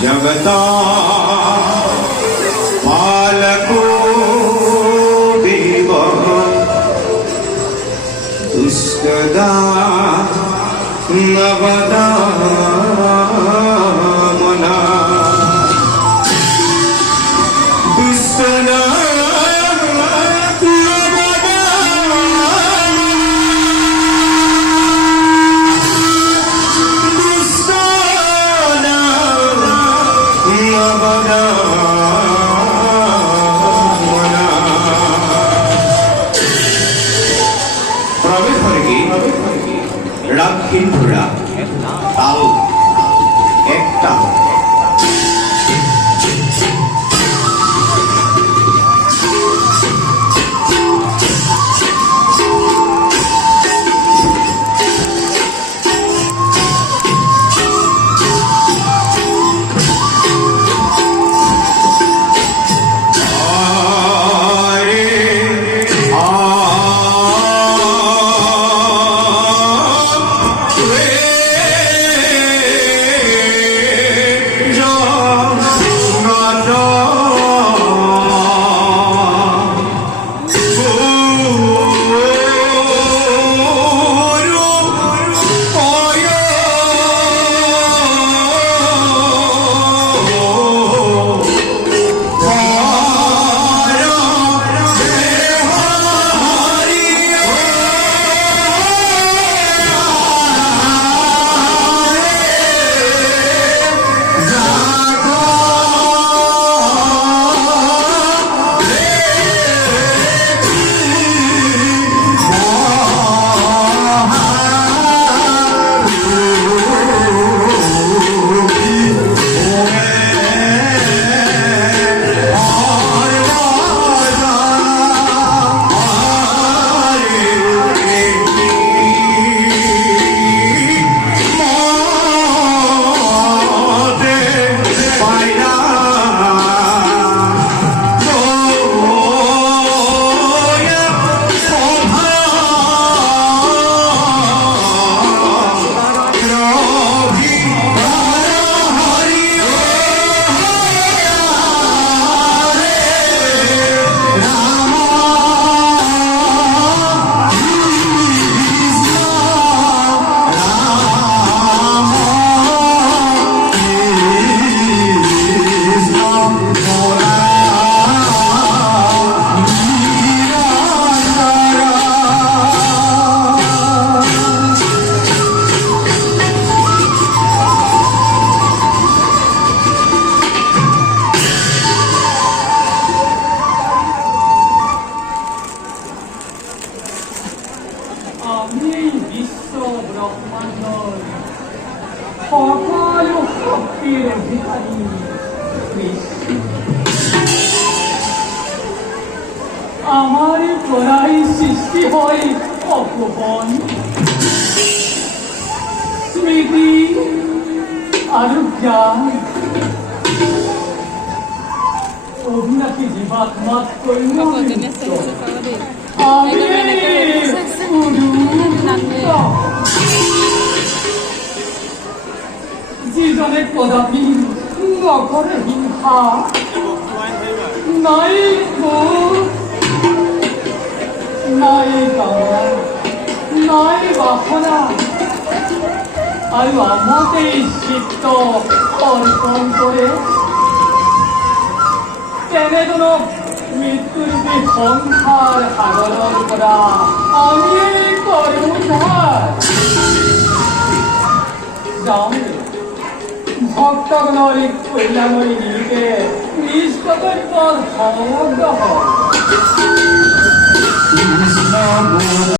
जगता पालको देव दुष्टदा नवदा मना दुष्टदा রাগ কিন্তু রাগ তাল একটা আমারই পড়াই সৃষ্টি হয় অপবন স্মৃতি আর জ্ঞান অভিনাশী জীবাত্মাত যিজনে কদাপি নকৰে হিংসা নাই নাই কামনা নাই বাসনা আৰু আমাকে চিত্ত অৰ্পণ কৰে তেনেজনক মৃত্যুৰূপী সংসাৰ সাগৰৰ পৰা আমি কৰোঁ উদ্ধাৰ যাওঁ ভক্তগণৰ কল্যাণৰ নিমিত্তে নিজ কৰ্তব্যৰ সমগ্ৰ হয়।